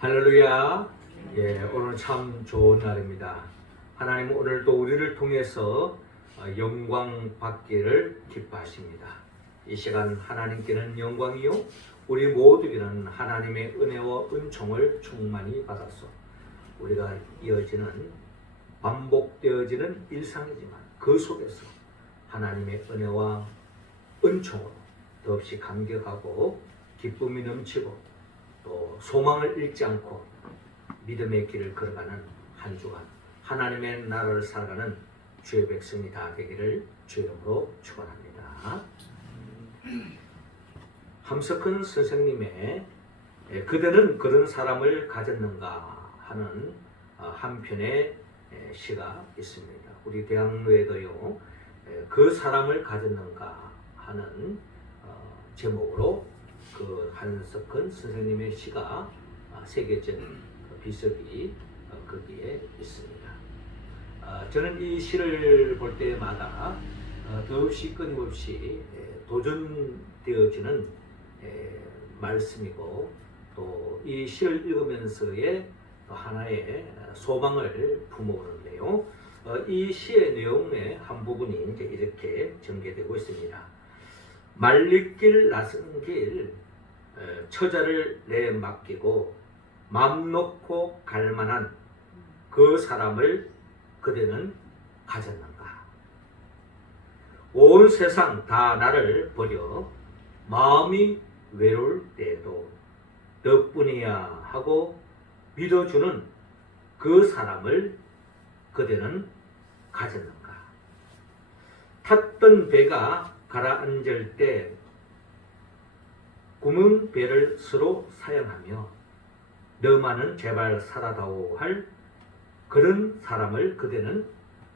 할렐루야. 오늘 참 좋은 날입니다. 하나님은 오늘도 우리를 통해서 영광 받기를 기뻐하십니다. 이 시간 하나님께는 영광이요 우리 모두에게는 하나님의 은혜와 은총을 충만히 받아서 우리가 이어지는 반복되어지는 일상이지만 그 속에서 하나님의 은혜와 은총으로 더없이 감격하고 기쁨이 넘치고 또 소망을 잃지 않고 믿음의 길을 걸어가는 한 주간 하나님의 나라를 살아가는 주의 백성이 다 되기를 주의 이름으로 축원합니다. 함석헌 선생님의 그대는 그런 사람을 가졌는가 하는 한 편의 시가 있습니다. 우리 대학로에도요 그 사람을 가졌는가 하는 제목으로 그 함석헌 선생님의 시가 새겨진 비석이 거기에 있습니다. 저는 이 시를 볼 때마다 더없이 끊임없이 도전되어지는 말씀이고 또 이 시를 읽으면서의 하나의 소망을 품어오는데요. 이 시의 내용의 한 부분이 이제 이렇게 전개되고 있습니다. 말리길 낯선 길 처자를 내 맡기고 맘 놓고 갈 만한 그 사람을 그대는 가졌는가? 온 세상 다 나를 버려 마음이 외로울 때에도 너뿐이야 하고 믿어주는 그 사람을 그대는 가졌는가? 탔던 배가 가라앉을 때 구문 배를 서로 사용하며 너만은 제발 살아다오 할 그런 사람을 그대는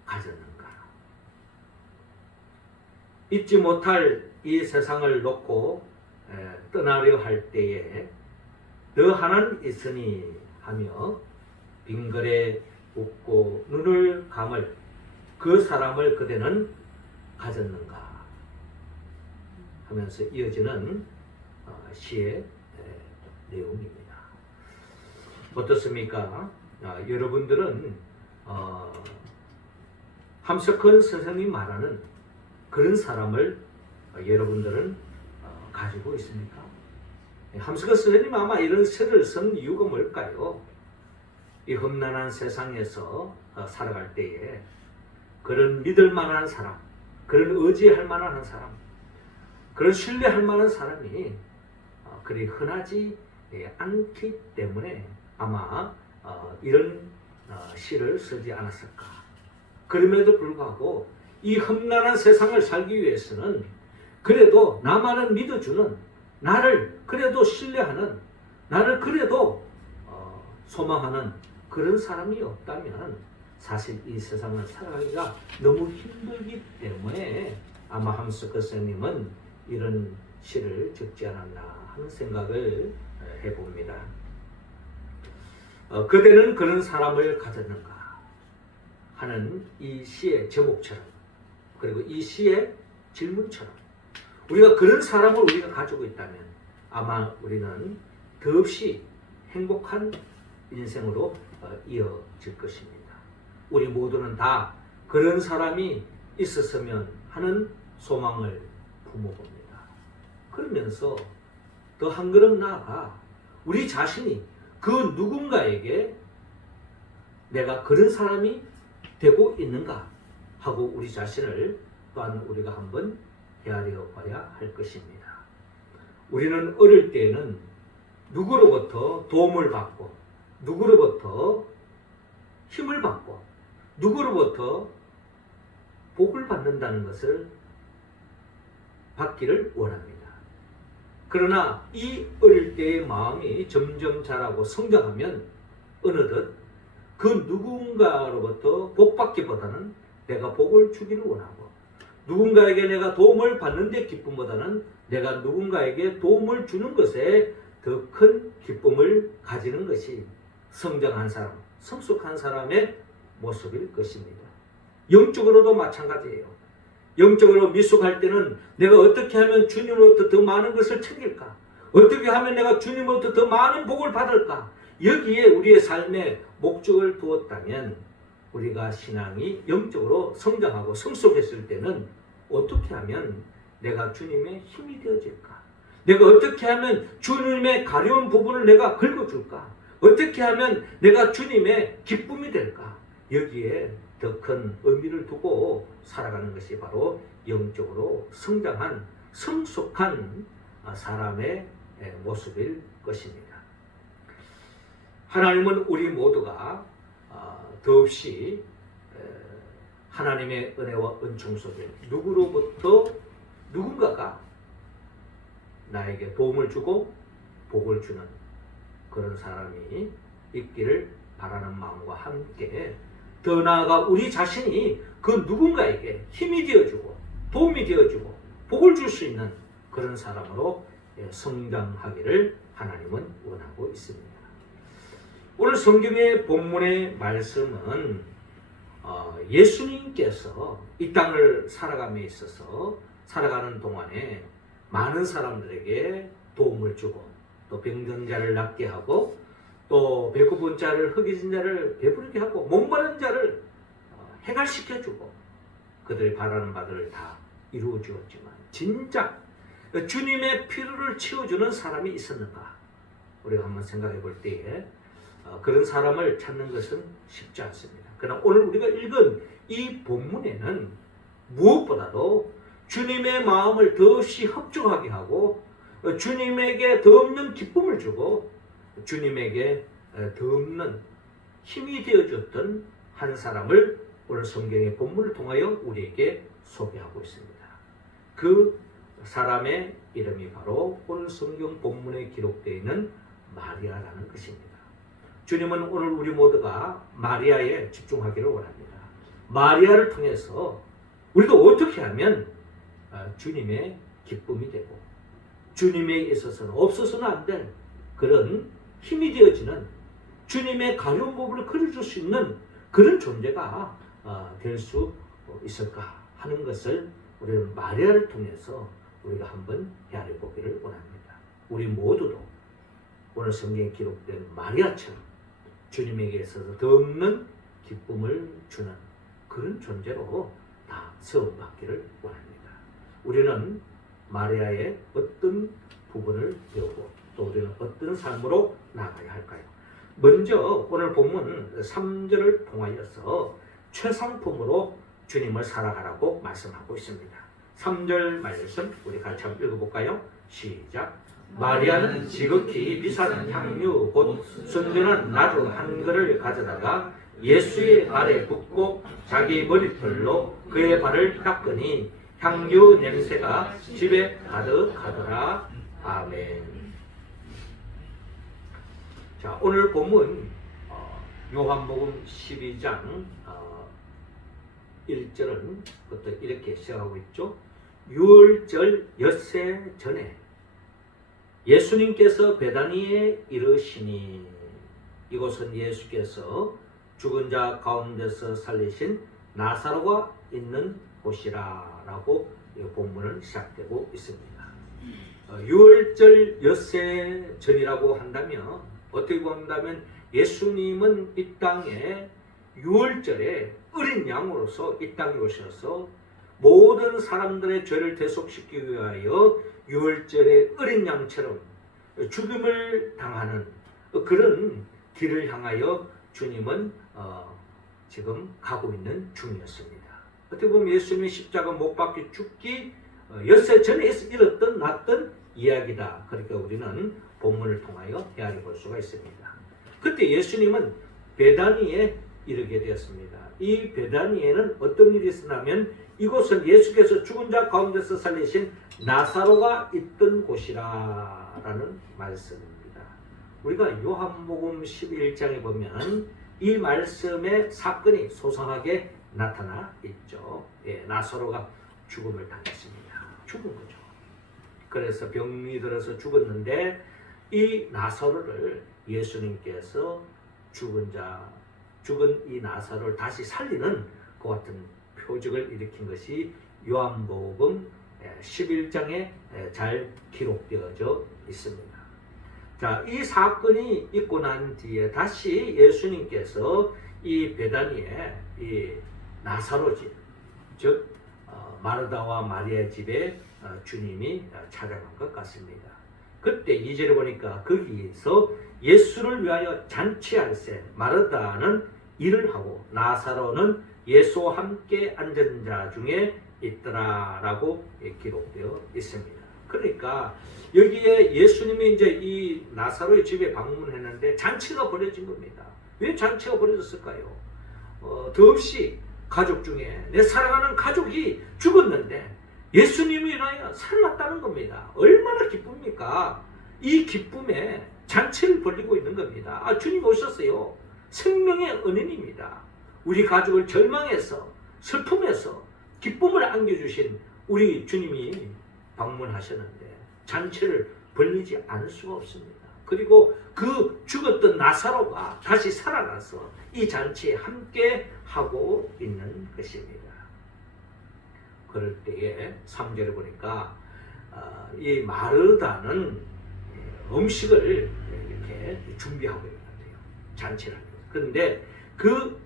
가졌는가? 잊지 못할 이 세상을 놓고 떠나려 할 때에 너 하나는 있으니 하며 빙그레 웃고 눈을 감을 그 사람을 그대는 가졌는가? 하면서 이어지는 시의 내용입니다. 어떻습니까? 여러분들은 함석헌 선생님이 말하는 그런 사람을 여러분들은 가지고 있습니까? 함석헌 선생님 아마 이런 시를 쓴 이유가 뭘까요? 이 험난한 세상에서 살아갈 때에 그런 믿을 만한 사람, 그런 의지할 만한 사람, 그런 신뢰할 만한 사람이 그리 흔하지 않기 때문에 아마 이런 시를 쓰지 않았을까. 그럼에도 불구하고 이 험난한 세상을 살기 위해서는 그래도 나만을 믿어주는, 나를 그래도 신뢰하는, 나를 그래도 소망하는 그런 사람이 없다면 사실 이 세상을 살아가기가 너무 힘들기 때문에 아마 함석헌 선생님은 이런 시를 적지 않았나 하는 생각을 해봅니다. 그대는 그런 사람을 가졌는가 하는 이 시의 제목처럼 그리고 이 시의 질문처럼 우리가 그런 사람을 우리가 가지고 있다면 아마 우리는 더없이 행복한 인생으로 이어질 것입니다. 우리 모두는 다 그런 사람이 있었으면 하는 소망을 품어봅니다. 그러면서 더 한 걸음 나아가 우리 자신이 그 누군가에게 내가 그런 사람이 되고 있는가 하고 우리 자신을 또한 우리가 한번 헤아려 봐야 할 것입니다. 우리는 어릴 때에는 누구로부터 도움을 받고 누구로부터 힘을 받고 누구로부터 복을 받는다는 것을 받기를 원합니다. 그러나 이 어릴 때의 마음이 점점 자라고 성장하면 어느덧 그 누군가로부터 복받기보다는 내가 복을 주기를 원하고 누군가에게 내가 도움을 받는 데 기쁨보다는 내가 누군가에게 도움을 주는 것에 더 큰 기쁨을 가지는 것이 성장한 사람, 성숙한 사람의 모습일 것입니다. 영적으로도 마찬가지예요. 영적으로 미숙할 때는 내가 어떻게 하면 주님으로부터 더 많은 것을 챙길까? 어떻게 하면 내가 주님으로부터 더 많은 복을 받을까? 여기에 우리의 삶의 목적을 두었다면 우리가 신앙이 영적으로 성장하고 성숙했을 때는 어떻게 하면 내가 주님의 힘이 되어질까? 내가 어떻게 하면 주님의 가려운 부분을 내가 긁어줄까? 어떻게 하면 내가 주님의 기쁨이 될까? 여기에 더 큰 의미를 두고 살아가는 것이 바로 영적으로 성장한 성숙한 사람의 모습일 것입니다. 하나님은 우리 모두가 더없이 하나님의 은혜와 은총 속에 누구로부터 누군가가 나에게 도움을 주고 복을 주는 그런 사람이 있기를 바라는 마음과 함께 더 나아가 우리 자신이 그 누군가에게 힘이 되어주고 도움이 되어주고 복을 줄 수 있는 그런 사람으로 성장하기를 하나님은 원하고 있습니다. 오늘 성경의 본문의 말씀은 예수님께서 이 땅을 살아감에 있어서 살아가는 동안에 많은 사람들에게 도움을 주고 또 병든 자를 낫게 하고 또 배고픈 자를 허기진 자를 배부르게 하고 목마른 자를 해갈시켜주고 그들이 바라는 바들을 다 이루어 주었지만 진작 주님의 필요를 채워주는 사람이 있었는가? 우리가 한번 생각해 볼 때에 그런 사람을 찾는 것은 쉽지 않습니다. 그러나 오늘 우리가 읽은 이 본문에는 무엇보다도 주님의 마음을 더없이 흡족하게 하고 주님에게 더없는 기쁨을 주고 주님에게 더없는 힘이 되어줬던 한 사람을 오늘 성경의 본문을 통하여 우리에게 소개하고 있습니다. 그 사람의 이름이 바로 오늘 성경 본문에 기록되어 있는 마리아라는 것입니다. 주님은 오늘 우리 모두가 마리아에 집중하기를 원합니다. 마리아를 통해서 우리도 어떻게 하면 주님의 기쁨이 되고 주님에 있어서는 없어서는 안 될 그런 힘이 되어지는 주님의 가려운 부분을 그려줄 수 있는 그런 존재가 될 수 있을까 하는 것을 우리는 마리아를 통해서 우리가 한번 헤아려 보기를 원합니다. 우리 모두도 오늘 성경에 기록된 마리아처럼 주님에게 있어서 더 없는 기쁨을 주는 그런 존재로 다 세움받기를 원합니다. 우리는 마리아의 어떤 부분을 배우고 또 우리는 어떤 삶으로 나가야 할까요? 먼저 오늘 본문 3절을 통하여서 최상품으로 주님을 살아가라고 말씀하고 있습니다. 3절 말씀 우리 같이 한번 읽어볼까요? 시작. 마리아는 지극히 비싼 향유 곧 순전한 나루 한 그릇을 가져다가 예수의 발에 붓고 자기 머리털로 그의 발을 닦으니 향유 냄새가 집에 가득하더라. 아멘. 자, 오늘 본문 요한복음 12장 1절은 부터 이렇게 시작하고 있죠. 유월절 엿새 전에 예수님께서 베다니에 이르시니 이곳은 예수께서 죽은 자 가운데서 살리신 나사로가 있는 곳이라 라고 본문은 시작되고 있습니다. 유월절 엿새 전이라고 한다면 어떻게 본다면 예수님은 이 땅에 유월절에 어린 양으로서 이 땅에 오셔서 모든 사람들의 죄를 대속시키기 위하여 유월절의 어린 양처럼 죽임을 당하는 그런 길을 향하여 주님은 지금 가고 있는 중이었습니다. 어떻게 보면 예수님이 십자가 못 박혀 죽기 엿새 전에 일었던 났던 이야기다. 그러니까 우리는 본문을 통하여 헤아려 볼 수가 있습니다. 그때 예수님은 베다니에 이르게 되었습니다. 이 베다니에는 어떤 일이 있었냐면 이곳은 예수께서 죽은 자 가운데서 살리신 나사로가 있던 곳이라는 말씀입니다. 우리가 요한복음 11장에 보면 이 말씀의 사건이 소상하게 나타나 있죠. 나사로가 죽음을 당했습니다. 죽은 거죠. 그래서 병이 들어서 죽었는데 이 나사로를 예수님께서 죽은 이 나사로를 다시 살리는 그 같은 표적을 일으킨 것이 요한복음 11장에 잘 기록되어져 있습니다. 자, 이 사건이 있고 난 뒤에 다시 예수님께서 이 베다니에 이 나사로 집, 즉 마르다와 마리아 집에 주님이 찾아간 것 같습니다. 그때 2절에 보니까 거기서 예수를 위하여 잔치할세 마르다는 일을 하고 나사로는 예수와 함께 앉은 자 중에 있더라라고 기록되어 있습니다. 그러니까 여기에 예수님이 이제 이 나사로의 집에 방문했는데 잔치가 벌어진 겁니다. 왜 잔치가 벌어졌을까요? 더없이 가족 중에 내 사랑하는 가족이 죽었는데 예수님이 인하여 살아났다는 겁니다. 얼마나 기쁩니까? 이 기쁨에 잔치를 벌이고 있는 겁니다. 주님 오셨어요. 생명의 은인입니다. 우리 가족을 절망해서 슬픔에서 기쁨을 안겨주신 우리 주님이 방문하셨는데 잔치를 벌리지 않을 수가 없습니다. 그리고 그 죽었던 나사로가 다시 살아나서 이 잔치에 함께 하고 있는 것입니다. 그럴 때에 3절에 보니까 이 마르다는 음식을 이렇게 준비하고 있는 거예요. 잔치를 하면서. 그런데 그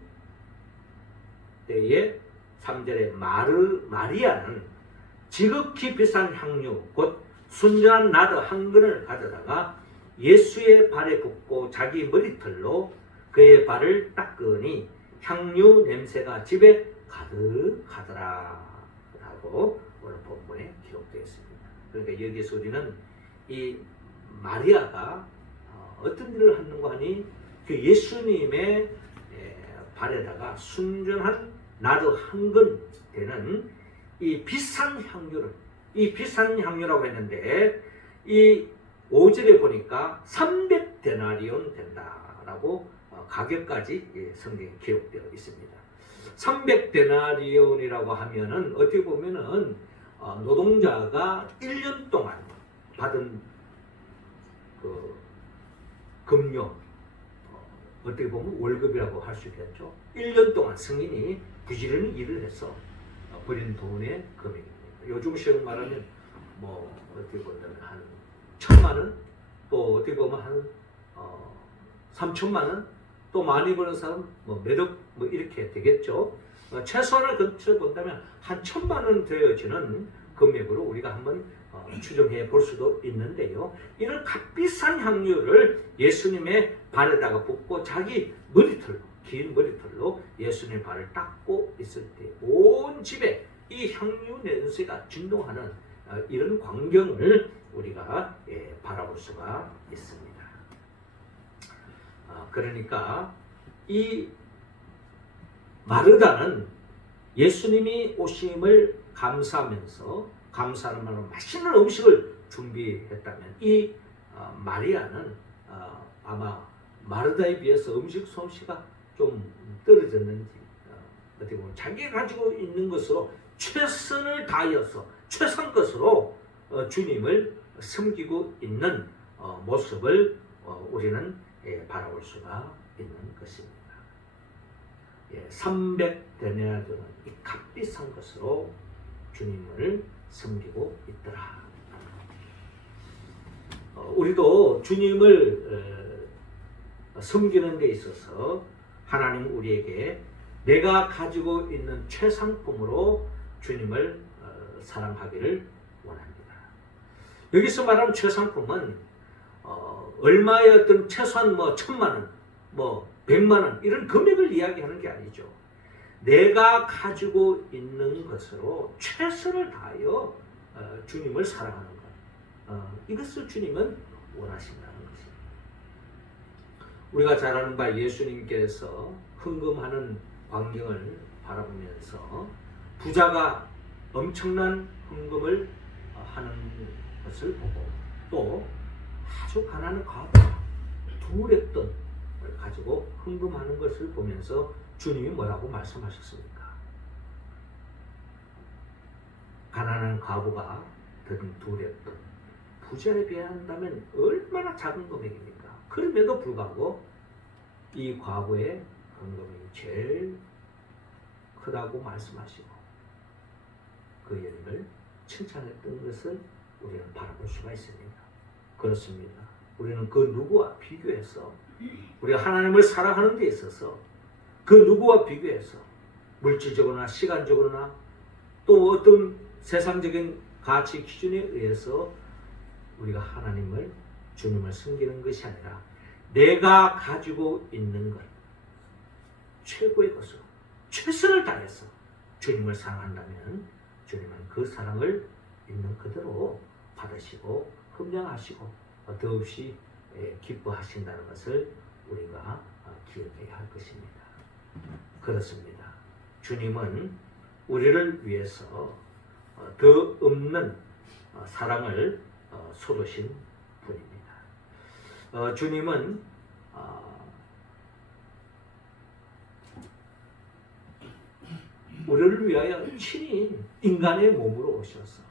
때에 3절에 마리아는 지극히 비싼 향유 곧 순전한 나드 한 근을 가져다가 예수의 발에 붓고 자기 머리털로 그의 발을 닦으니 향유 냄새가 집에 가득하더라 라고 오늘 본문에 기록되어 있습니다. 그러니까 여기서 우리는 이 마리아가 어떤 일을 하는가 하니 그 예수님의 발에다가 순전한 나드 한 근 되는 이 비싼 향유를, 이 비싼 향유라고 했는데 이 5절에 보니까 300데나리온 된다라고 가격까지 성경에 기록되어 있습니다. 300데나리온이라고 하면은 어떻게 보면은 노동자가 1년 동안 받은 그 급료, 어떻게 보면 월급이라고 할 수 있겠죠. 1년 동안 성인이 부지런히 일을 해서 버린 돈의 금액입니다. 요즘식으로 말하면 뭐 어떻게 보면 한 1,000만 원, 또 어떻게 보면 한 3천만 원, 또 많이 버는 사람 뭐 몇억 뭐 이렇게 되겠죠. 최소한을 거쳐 본다면 한 1,000만 원 되어지는 금액으로 우리가 한번 추정해 볼 수도 있는데요. 이런 값비싼 향유를 예수님의 발에다가 붓고 자기 머리털로, 긴 머리털로 예수님의 발을 닦고 있을 때 온 집에 이 향유 냄새가 진동하는 이런 광경을 우리가 바라볼 수가 있습니다. 그러니까 이 마르다는 예수님이 오심을 감사하면서 감사하는 말로 맛있는 음식을 준비했다면 이 마리아는 아마 마르다에 비해서 음식 솜씨가 좀 떨어졌는지 어떻게 보면 자기가 가지고 있는 것으로 최선을 다하여서 최선 것으로 주님을 섬기고 있는 모습을 우리는 바라볼 수가 있는 것입니다. 300데나리온은 이 값비싼 것으로 주님을 섬기고 있더라. 우리도 주님을 섬기는 데 있어서 하나님 우리에게 내가 가지고 있는 최상품으로 주님을 사랑하기를 원합니다. 여기서 말하는 최상품은 얼마의 어떤 최소한 뭐 1,000만 원, 뭐 100만 원 이런 금액을 이야기하는 게 아니죠. 내가 가지고 있는 것으로 최선을 다하여 주님을 사랑하는 것. 이것을 주님은 원하신다는 것입니다. 우리가 잘 아는 바 예수님께서 헌금하는 광경을 바라보면서 부자가 엄청난 헌금을 하는 것을 보고 또 아주 가난한 과부가 2랩돈을 가지고 헌금하는 것을 보면서 주님이 뭐라고 말씀하셨습니까? 가난한 과부가 든 2랩돈, 부자에 비한다면 얼마나 작은 금액입니까? 그럼에도 불구하고 이 과부의 헌금이 제일 크다고 말씀하시고 그 연을 칭찬했던 것을 우리는 바라볼 수가 있습니다. 그렇습니다. 우리는 그 누구와 비교해서 우리가 하나님을 사랑하는 데 있어서 그 누구와 비교해서 물질적으로나 시간적으로나 또 어떤 세상적인 가치 기준에 의해서 우리가 하나님을 주님을 섬기는 것이 아니라 내가 가지고 있는 것 최고의 것으로 최선을 다해서 주님을 사랑한다면 주님은 그 사랑을 있는 그대로 받으시고 긍정하시고 더없이 기뻐하신다는 것을 우리가 기억해야 할 것입니다. 그렇습니다. 주님은 우리를 위해서 더 없는 사랑을 쏟으신 분입니다. 주님은 우리를 위하여 친히 인간의 몸으로 오셔서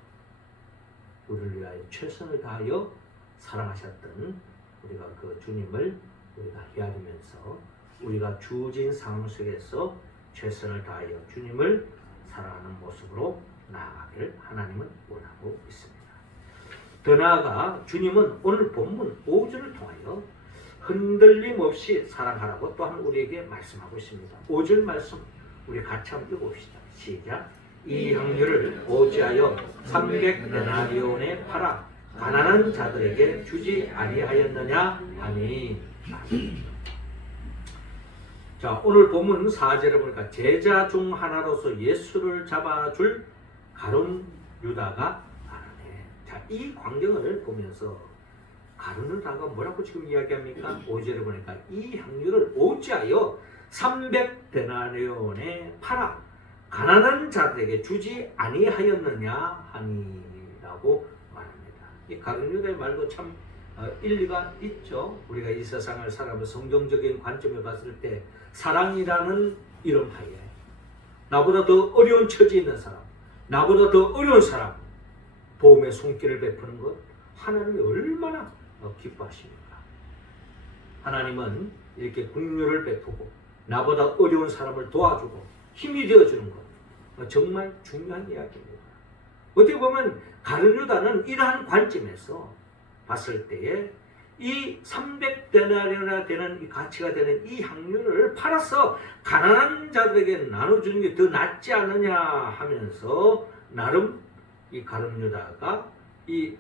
우리를 위하여 최선을 다하여 사랑하셨던 우리가 그 주님을 우리가 헤아리면서 우리가 주어진 상황 속에서 최선을 다하여 주님을 사랑하는 모습으로 나아가기를 하나님은 원하고 있습니다. 더 나아가 주님은 오늘 본문 5절을 통하여 흔들림 없이 사랑하라고 또한 우리에게 말씀하고 있습니다. 5절 말씀 우리 같이 한번 읽어봅시다. 시작. 이 향유를 오지하여 300데나리온에 팔아 가난한 자들에게 주지 아니하였느냐 하니. 자, 오늘 본문 4절을 보니까 제자 중 하나로서 예수를 잡아줄 가룟 유다가 말하네. 자, 이 광경을 보면서 가룟 유다가 뭐라고 지금 이야기합니까? 5절을 보니까 이 향유를 오지하여 300데나리온에 팔아 가난한 자들에게 주지 아니하였느냐 하니라고 말합니다. 이 가룟 유다의 말도 참 일리가 있죠. 우리가 이 세상을 살아가며 성경적인 관점에 봤을 때 사랑이라는 이름 하에 나보다 더 어려운 처지에 있는 사람, 나보다 더 어려운 사람 도움의 손길을 베푸는 것 하나님이 얼마나 기뻐하십니까? 하나님은 이렇게 긍휼을 베푸고 나보다 어려운 사람을 도와주고 힘이 되어주는 것 정말 중요한 이야기입니다. 어떻게 보면 가룟 유다는 이러한 관점에서 봤을 때에 이 300데나리온이나 되는 이 가치가 되는 이 향유를 팔아서 가난한 자들에게 나눠주는 게 더 낫지 않느냐 하면서 나름 이 가룟 유다가 이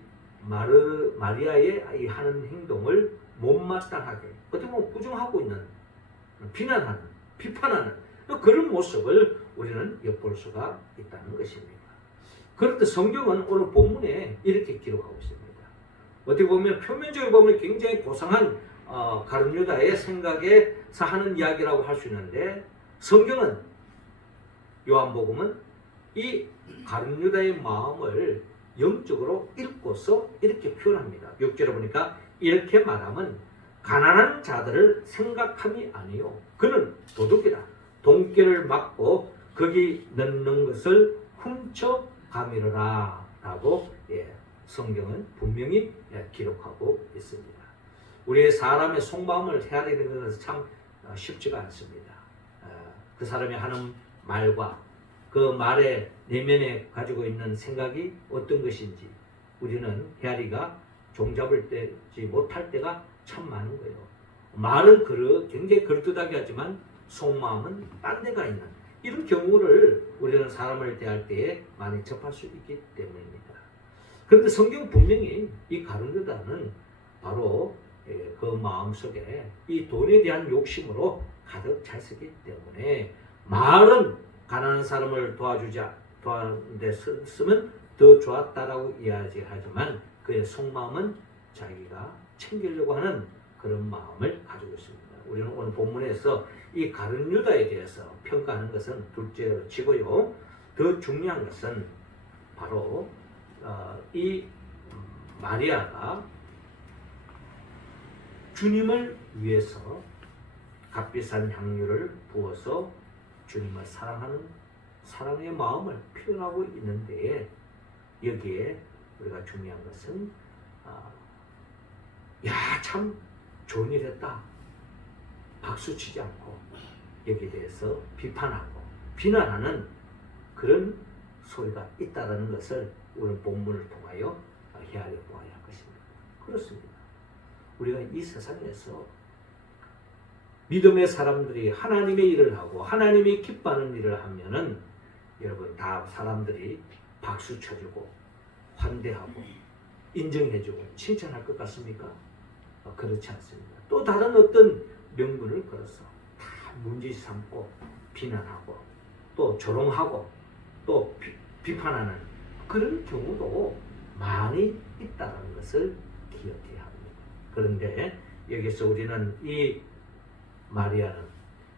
마리아의 이 하는 행동을 못마땅하게 어떻게 보면 부정하고 있는 비난하는 비판하는 그런 모습을 우리는 엿볼 수가 있다는 것입니다. 그런데 성경은 오늘 본문에 이렇게 기록하고 있습니다. 어떻게 보면 표면적으로 보면 굉장히 고상한 가룟 유다의 생각에서 하는 이야기라고 할 수 있는데 성경은 요한복음은 이 가룟 유다의 마음을 영적으로 읽고서 이렇게 표현합니다. 6절에 보니까 이렇게 말하면 가난한 자들을 생각함이 아니요 그는 도둑이라 돈길을 막고 거기 넣는 것을 훔쳐 가미르라 라고 성경은 분명히 기록하고 있습니다. 우리의 사람의 속마음을 헤아리는 것은 참 쉽지가 않습니다. 그 사람이 하는 말과 그 말의 내면에 가지고 있는 생각이 어떤 것인지 우리는 헤아리가 종잡을 때지 못할 때가 참 많은 거예요. 말은 굉장히 그럴듯하게 하지만 속마음은 딴 데가 있는 이런 경우를 우리는 사람을 대할 때에 많이 접할 수 있기 때문입니다. 그런데 성경 분명히 이 가룟 유다는 바로 그 마음속에 이 돈에 대한 욕심으로 가득 찼기 때문에 말은 가난한 사람을 도와주는 데 쓰면 더 좋았다라고 이야기하지만 그의 속마음은 자기가 챙기려고 하는 그런 마음을 가지고 있습니다. 우리는 오늘 본문에서 이 가룟 유다에 대해서 평가하는 것은 둘째로 치고요. 더 중요한 것은 바로 이 마리아가 주님을 위해서 값비싼 향유를 부어서 주님을 사랑하는 사랑의 마음을 표현하고 있는데 여기에 우리가 중요한 것은 참 좋은 일 했다 박수치지 않고 여기에 대해서 비판하고 비난하는 그런 소리가 있다는 것을 오늘 본문을 통하여 헤아려 보아야 할 것입니다. 그렇습니다. 우리가 이 세상에서 믿음의 사람들이 하나님의 일을 하고 하나님이 기뻐하는 일을 하면은 여러분 다 사람들이 박수 쳐주고 환대하고 인정해주고 칭찬할 것 같습니까? 그렇지 않습니다. 또 다른 어떤 명분을 걸어서 다 문제 삼고 비난하고 또 조롱하고 또 비판하는 그런 경우도 많이 있다는 것을 기억해야 합니다. 그런데 여기서 우리는 이 마리아는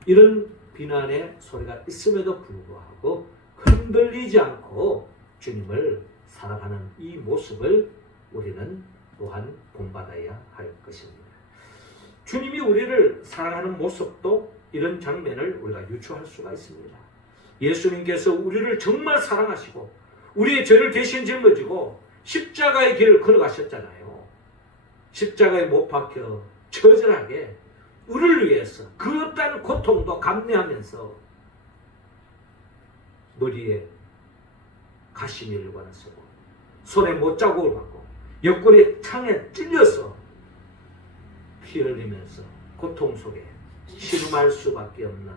이런 비난의 소리가 있음에도 불구하고 흔들리지 않고 주님을 살아가는 이 모습을 우리는 또한 본받아야 할 것입니다. 주님이 우리를 사랑하는 모습도 이런 장면을 우리가 유추할 수가 있습니다. 예수님께서 우리를 정말 사랑하시고 우리의 죄를 대신 짊어지고 십자가의 길을 걸어가셨잖아요. 십자가에 못 박혀 처절하게 우리를 위해서 그 어떤 고통도 감내하면서 머리에 가시밀관을 쓰고 손에 못자국을 받고 옆구리에 창에 찔려서 피 흘리면서 고통 속에 신음할 수밖에 없는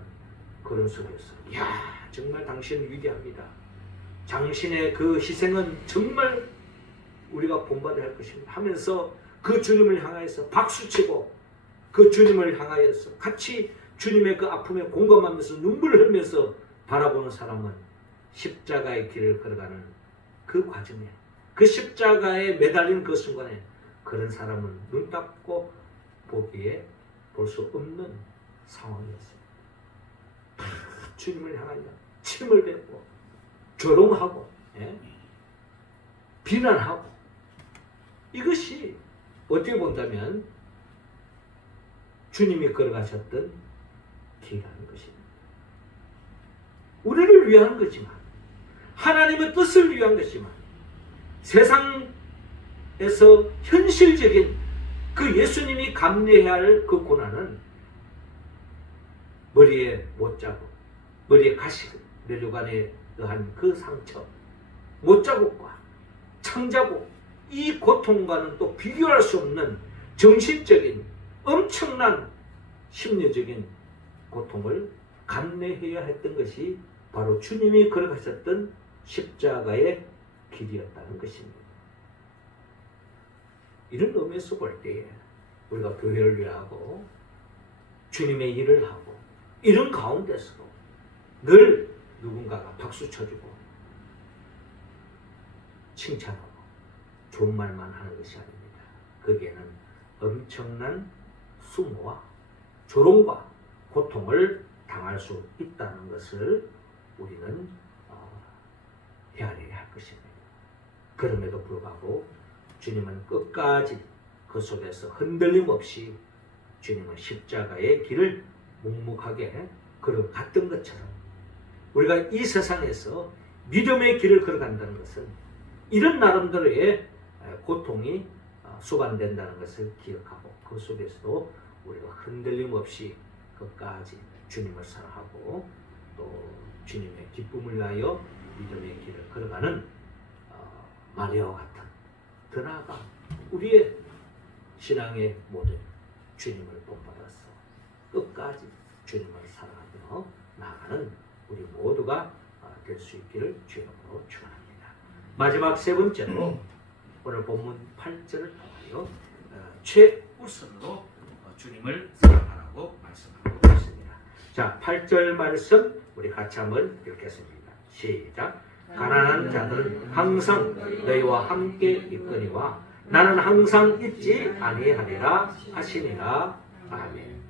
그런 속에서 이야 정말 당신 위대합니다. 당신의 그 희생은 정말 우리가 본받아야 할 것입니다 하면서 그 주님을 향하여서 박수치고 그 주님을 향하여서 같이 주님의 그 아픔에 공감하면서 눈물을 흘리면서 바라보는 사람은 십자가의 길을 걸어가는 그 과정에 그 십자가에 매달린 그 순간에 그런 사람은 눈 감고 보기에 볼 수 없는 상황이었어요. 주님을 향하여 침을 뱉고 조롱하고 비난하고 이것이 어떻게 본다면 주님이 걸어가셨던 길이라는 것입니다. 우리를 위한 거지만 하나님의 뜻을 위한 것이지만 세상에서 현실적인 그 예수님이 감내해야 할 그 고난은 머리에 못자국, 머리에 가시, 뇌류관에 의한 그 상처, 못자국과 창자국 이 고통과는 또 비교할 수 없는 정신적인 엄청난 심리적인 고통을 감내해야 했던 것이 바로 주님이 걸어가셨던 십자가의 길이었다는 것입니다. 이런 의미에서 볼 때에 우리가 교회를 위하고 주님의 일을 하고 이런 가운데서도 늘 누군가가 박수 쳐주고 칭찬하고 좋은 말만 하는 것이 아닙니다. 거기에는 엄청난 수모와 조롱과 고통을 당할 수 있다는 것을 우리는 헤아려야 할 것입니다. 그럼에도 불구하고 주님은 끝까지 그 속에서 흔들림 없이 주님은 십자가의 길을 묵묵하게 걸어갔던 것처럼 우리가 이 세상에서 믿음의 길을 걸어간다는 것은 이런 나름대로의 고통이 수반된다는 것을 기억하고 그 속에서도 우리가 흔들림 없이 끝까지 주님을 사랑하고 또 주님의 기쁨을 위하여 믿음의 길을 걸어가는 마리아와 같은 더 나아가 우리의 신앙의 모든 주님을 본받아서 끝까지 주님을 사랑하며 나아가는 우리 모두가 될 수 있기를 주님으로 축원합니다. 마지막 세 번째로 오늘 본문 8절을 통하여 최우선으로 주님을 사랑하라고 말씀하고 있습니다. 자, 8절 말씀 우리 같이 한번 읽겠습니다. 시작. 가난한 자들은 항상 너희와 함께 있거니와 나는 항상 있지 아니하리라 하시니라. 아멘.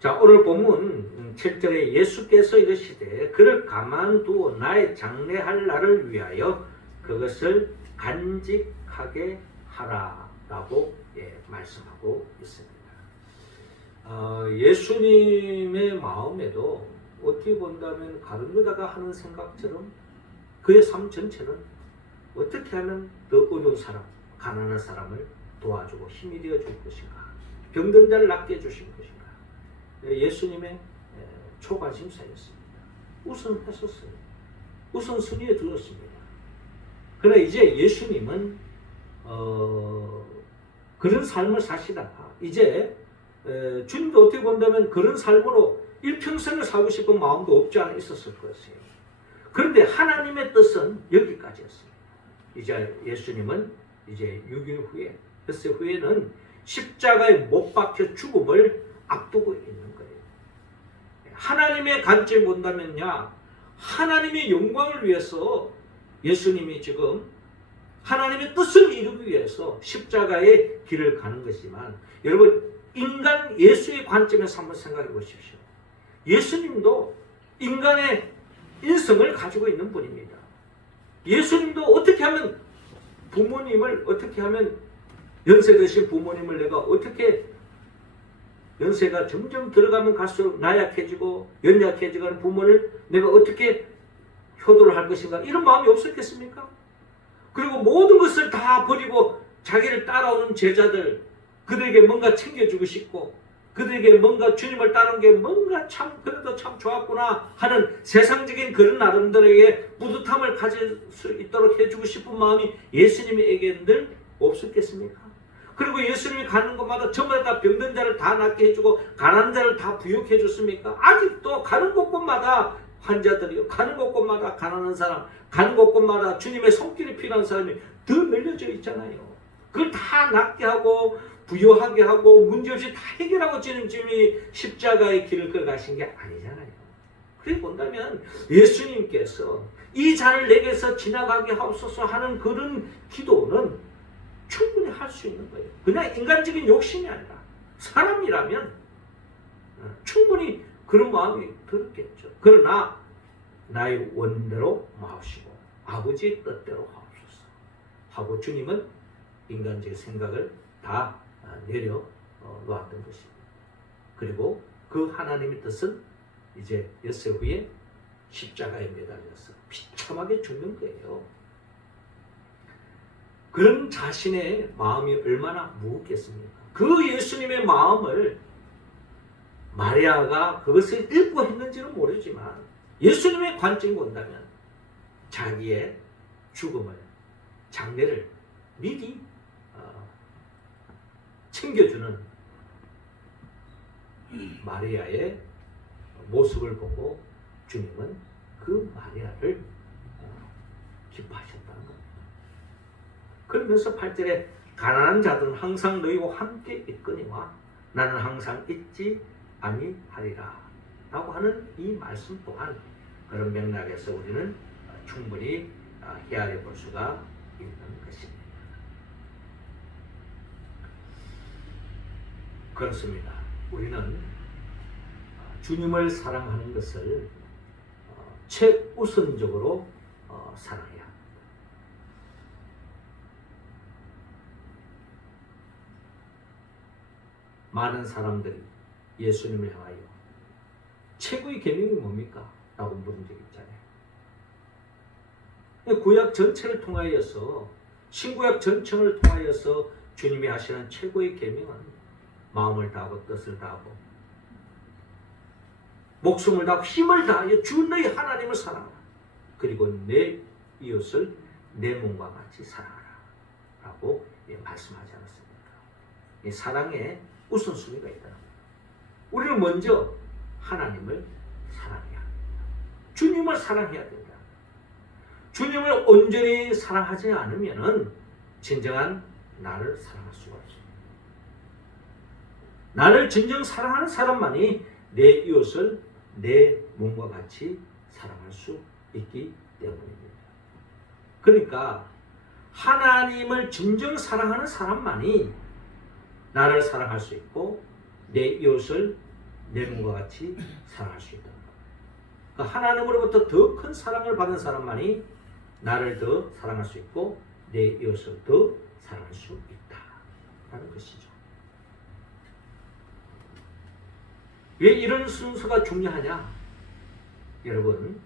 자, 오늘 본문 7절에 예수께서 이르시되 그를 가만두어 나의 장래할 날을 위하여 그것을 간직하게 하라라고 말씀하고 있습니다. 예수님의 마음에도 어떻게 본다면 다른 여자가 하는 생각처럼 그의 삶 전체는 어떻게 하면 더 어려운 사람, 가난한 사람을 도와주고 힘이 되어 줄 것인가, 병든 자를 낫게 해주실 것인가, 예수님의 초관심사였습니다. 우선했었어요. 우선순위에 들었습니다. 그러나 이제 예수님은 그런 삶을 사시다가 이제 주님도 어떻게 본다면 그런 삶으로 일평생을 살고 싶은 마음도 없지 않아 있었을 것이에요. 그런데 하나님의 뜻은 여기까지였습니다. 이제 예수님은 이제 6일 후에, 뱃세 후에는 십자가에 못 박혀 죽음을 앞두고 있는 거예요. 하나님의 관점을 본다면야 하나님의 영광을 위해서 예수님이 지금 하나님의 뜻을 이루기 위해서 십자가의 길을 가는 것이지만, 여러분 인간 예수의 관점에서 한번 생각해 보십시오. 예수님도 인간의 인성을 가지고 있는 분입니다. 예수님도 어떻게 하면 부모님을, 어떻게 하면 연세 드신 부모님을 내가 어떻게, 연세가 점점 들어가면 갈수록 나약해지고 연약해지는 부모를 내가 어떻게 효도를 할 것인가, 이런 마음이 없었겠습니까? 그리고 모든 것을 다 버리고 자기를 따라오는 제자들, 그들에게 뭔가 챙겨주고 싶고 그들에게 뭔가 주님을 따르는 게 뭔가 참 그래도 참 좋았구나 하는 세상적인 그런 나름대로의 뿌듯함을 가질 수 있도록 해주고 싶은 마음이 예수님에게 늘 없었겠습니까? 그리고 예수님이 가는 곳마다 전부 다 병든 자를 다 낫게 해주고 가난한 자를 다 부유해 줬습니까? 아직도 가는 곳곳마다 환자들이요, 가는 곳곳마다 가난한 사람, 가는 곳곳마다 주님의 손길이 필요한 사람이 더 늘려져 있잖아요. 그걸 다 낫게 하고 부유하게 하고 문제없이 다 해결하고 주님이 십자가의 길을 걸어가신 게 아니잖아요. 그래 본다면 예수님께서 이 잔을 내게서 지나가게 하옵소서 하는 그런 기도는 충분히 할 수 있는 거예요. 그냥 인간적인 욕심이 아니라 사람이라면 충분히 그런 마음이 들었겠죠. 그러나 나의 원대로 마옵시고 아버지의 뜻대로 하옵소서 하고 주님은 인간적인 생각을 다 내려 놓았던 것입니다. 그리고 그 하나님의 뜻은 이제 엿새 후에 십자가에 매달려서 비참하게 죽는 거예요. 그런 자신의 마음이 얼마나 무겁겠습니까? 그 예수님의 마음을 마리아가 그것을 읽고 했는지는 모르지만 예수님의 관점을 본다면 자기의 죽음을, 장례를 미리 챙겨주는 마리아의 모습을 보고 주님은 그 마리아를 기뻐하셨다는 겁니다. 그러면서 8절에 가난한 자들은 항상 너희와 함께 있거니와 나는 항상 있지 아니하리라 라고 하는 이 말씀 또한 그런 맥락에서 우리는 충분히 헤아려 볼 수가 있는 것입니다. 그렇습니다. 우리는 주님을 사랑하는 것을 최우선적으로 사랑해야 합니다. 많은 사람들이 예수님을 향하여 최고의 계명이 뭡니까? 라고 물은 적이 있잖아요. 구약 전체를 통하여서, 신구약 전체를 통하여서 주님이 하시는 최고의 계명은 마음을 다하고 뜻을 다하고 목숨을 다하고 힘을 다하여 주 너희 하나님을 사랑하라. 그리고 내 이웃을 내 몸과 같이 사랑하라 라고 말씀하지 않았습니까? 이 사랑에 우선순위가 있다는 거예요. 우리는 먼저 하나님을 사랑해야 합니다. 주님을 사랑해야 된다. 주님을 온전히 사랑하지 않으면 진정한 나를 사랑할 수가 없습니다. 나를 진정 사랑하는 사람만이 내 이웃을 내 몸과 같이 사랑할 수 있기 때문입니다. 그러니까 하나님을 진정 사랑하는 사람만이 나를 사랑할 수 있고 내 이웃을 내 몸과 같이 사랑할 수 있다. 그러니까 하나님으로부터 더 큰 사랑을 받은 사람만이 나를 더 사랑할 수 있고 내 이웃을 더 사랑할 수 있다라는 것이죠. 왜 이런 순서가 중요하냐? 여러분,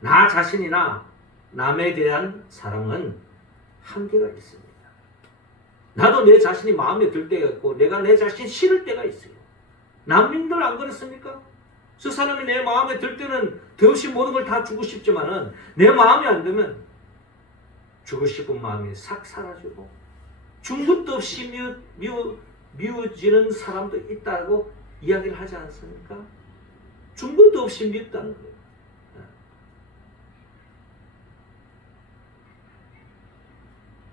나 자신이나 남에 대한 사랑은 한계가 있습니다. 나도 내 자신이 마음에 들 때가 있고 내가 내 자신 싫을 때가 있어요. 난민들 안 그렇습니까? 저 사람이 내 마음에 들 때는 더없이 모든 걸 다 주고 싶지만은 내 마음이 안 되면 주고 싶은 마음이 싹 사라지고 중분도 없이 미워지는 사람도 있다고 이야기를 하지 않습니까? 중분도 없이 미웠다는 거예요.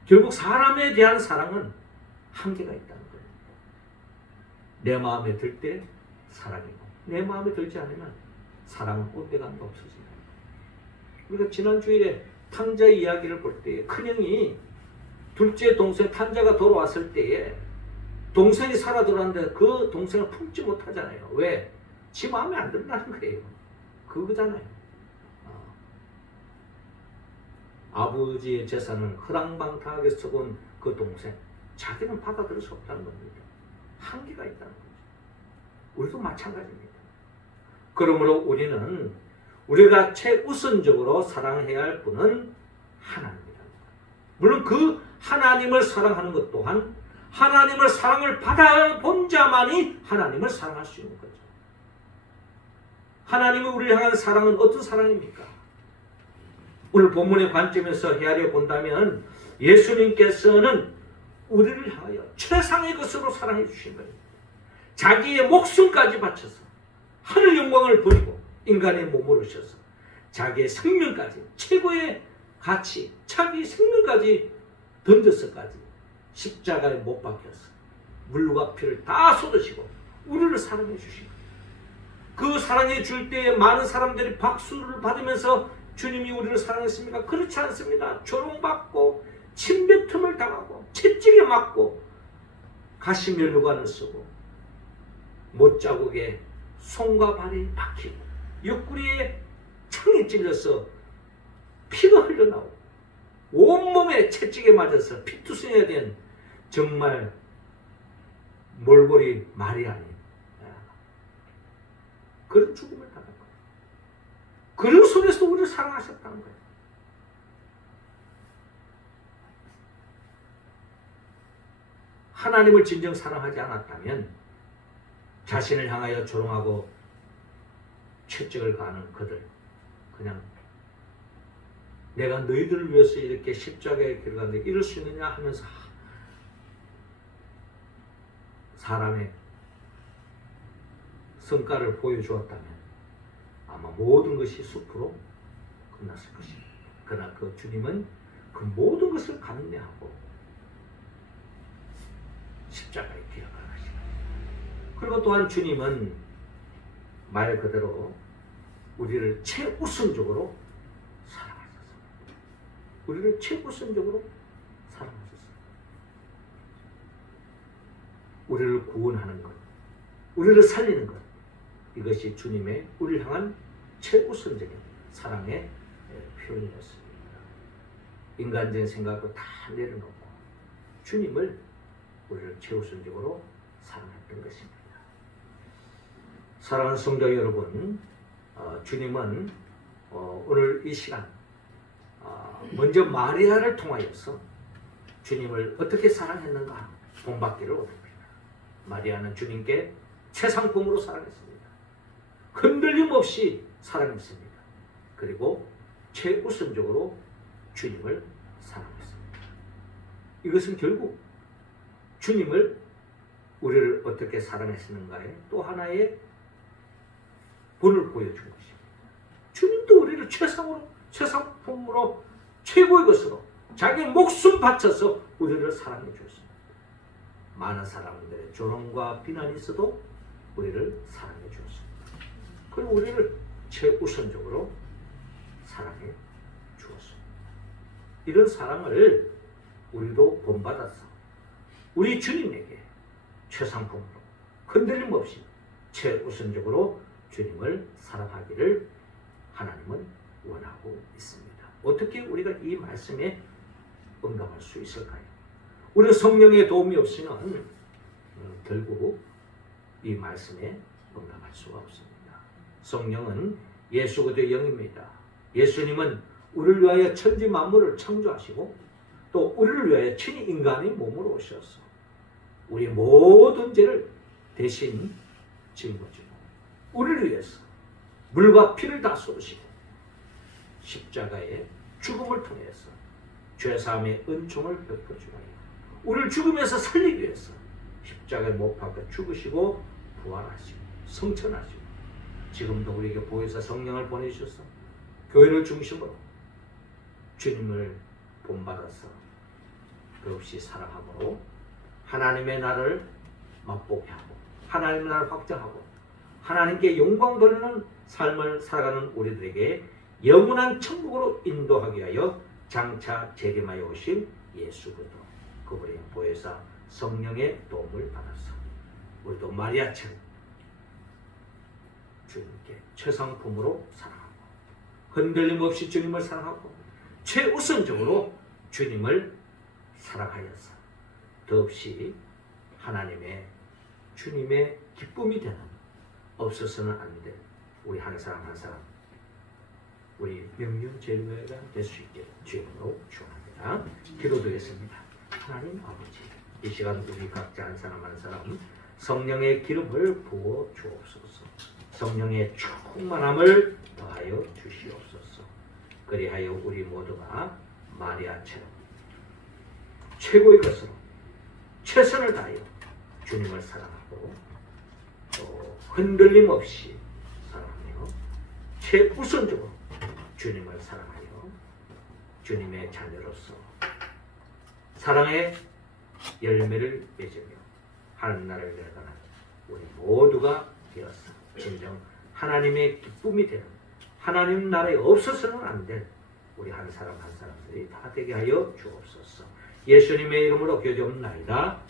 결국 사람에 대한 사랑은 한계가 있다는 거예요. 내 마음에 들 때 사랑이고 내 마음에 들지 않으면 사랑은 꼰대감도 없어집니다. 우리가 지난 주일에 탕자 이야기를 볼 때에 큰형이 둘째 동생 탕자가 돌아왔을 때에 동생이 살아 들어왔는데 그 동생을 품지 못하잖아요. 왜? 지 마음에 안 든다는 거예요. 그거잖아요. 아버지의 재산을 허랑방탕하게 써본 그 동생, 자기는 받아들일 수 없다는 겁니다. 한계가 있다는 거죠. 우리도 마찬가지입니다. 그러므로 우리는 우리가 최우선적으로 사랑해야 할 분은 하나님이다. 물론 그 하나님을 사랑하는 것 또한 하나님을 사랑을 받아본 자만이 하나님을 사랑할 수 있는 거죠. 하나님이 우리를 향한 사랑은 어떤 사랑입니까? 오늘 본문의 관점에서 헤아려 본다면 예수님께서는 우리를 향하여 최상의 것으로 사랑해 주신 거예요. 자기의 목숨까지 바쳐서 하늘 영광을 버리고 인간의 몸을 오셔서 자기의 생명까지 최고의 가치, 자기 생명까지 던져서까지 십자가에 못 박혀서 물과 피를 다 쏟으시고 우리를 사랑해 주신 거예요. 그 사랑해 줄 때에 많은 사람들이 박수를 받으면서 주님이 우리를 사랑했습니까? 그렇지 않습니다. 조롱받고 침뱉음을 당하고 채찍에 맞고 가시면류관을 쓰고 못자국에 손과 발이 박히고 옆구리에 창이 찔려서 피가 흘러나오고 온몸에 채찍에 맞아서 피투성이가 된 정말 몰골이 말이 아닌 그런 죽음을 당한 거예요. 그런 속에서도 우리를 사랑하셨다는 거예요. 하나님을 진정 사랑하지 않았다면 자신을 향하여 조롱하고 채찍을 가는 그들, 그냥 내가 너희들을 위해서 이렇게 십자가의 길을 가는데 이럴 수 있느냐 하면서 사람의 성과를 보여주었다면 아마 모든 것이 숲으로 끝났을 것입니다. 그러나 그 주님은 그 모든 것을 감내하고 십자가의 길을 가시고 그리고 또한 주님은 말 그대로 우리를 최우선적으로 사랑하셨습니다. 우리를 최우선적으로 사랑하셨습니다. 우리를 구원하는 것, 우리를 살리는 것, 이것이 주님의 우리를 향한 최우선적인 사랑의 표현이었습니다. 인간적인 생각을 다 내려놓고 주님을 우리를 최우선적으로 사랑했던 것입니다. 사랑하는 성도 여러분, 주님은 오늘 이 시간 먼저 마리아를 통하여서 주님을 어떻게 사랑했는가 본받기를 원합니다. 마리아는 주님께 최상품으로 사랑했습니다. 흔들림 없이 사랑했습니다. 그리고 최우선적으로 주님을 사랑했습니다. 이것은 결국 주님을 우리를 어떻게 사랑했는가에 또 하나의 본을 보여준 것입니다. 주님도 우리를 최상품으로 최고의 것으로 자기 목숨 바쳐서 우리를 사랑해 주었습니다. 많은 사람들의 조롱과 비난이 있어도 우리를 사랑해 주었습니다. 그리고 우리를 최우선적으로 사랑해 주었습니다. 이런 사랑을 우리도 본받아서 우리 주님에게 최상품으로 흔들림 없이 최우선적으로 주님을 사랑하기를 하나님은 원하고 있습니다. 어떻게 우리가 이 말씀에 응답할 수 있을까요? 우리 성령의 도움이 없이는 결국 이 말씀에 응답할 수가 없습니다. 성령은 예수 그리스도의 영입니다. 예수님은 우리를 위하여 천지 만물을 창조하시고 또 우리를 위하여 친히 인간의 몸으로 오셔서 우리 모든 죄를 대신 짊어지고 우리를 위해서 물과 피를 다 쏟으시고 십자가의 죽음을 통해서 죄사함의 은총을 베풀어 주나니 우리를 죽음에서 살리기 위해서 십자가에 못 박혀 죽으시고 부활하시고 성천하시고 지금도 우리에게 보혜사 성령을 보내주셔서 교회를 중심으로 주님을 본받아서 끝없이 사랑함으로 하나님의 나라를 맛보게 하고 하나님의 나라를 확장하고 하나님께 영광 돌리는 삶을 살아가는 우리들에게 영원한 천국으로 인도하기 위하여 장차 재림하여 오실 예수 그리스도 그분의 보혜사 성령의 도움을 받아서 우리도 마리아처럼 주님께 최상품으로 사랑하고 흔들림 없이 주님을 사랑하고 최우선적으로 주님을 사랑하여서 더없이 하나님의 주님의 기쁨이 되는 없어서는 안 될 우리 한 사람 한 사람 우리 명령제일교회가 될 수 있게 주님으로 축원합니다. 기도드리겠습니다. 하나님 아버지 이 시간 우리 각자 한 사람 한 사람 성령의 기름을 부어 주옵소서. 성령의 충만함을 더하여 주시옵소서. 그리하여 우리 모두가 마리아처럼 최고의 것으로 최선을 다하여 주님을 사랑하고 또 흔들림 없이 사랑하며 최우선적으로 주님을 사랑하여 주님의 자녀로서 사랑의 열매를 맺으며 하나님 나라를 내가는 우리 모두가 되어서 진정 하나님의 기쁨이 되는 하나님 나라에 없어서는 안 될 우리 한 사람 한 사람들이 다 되게 하여 주옵소서. 예수님의 이름으로 기도하옵나이다.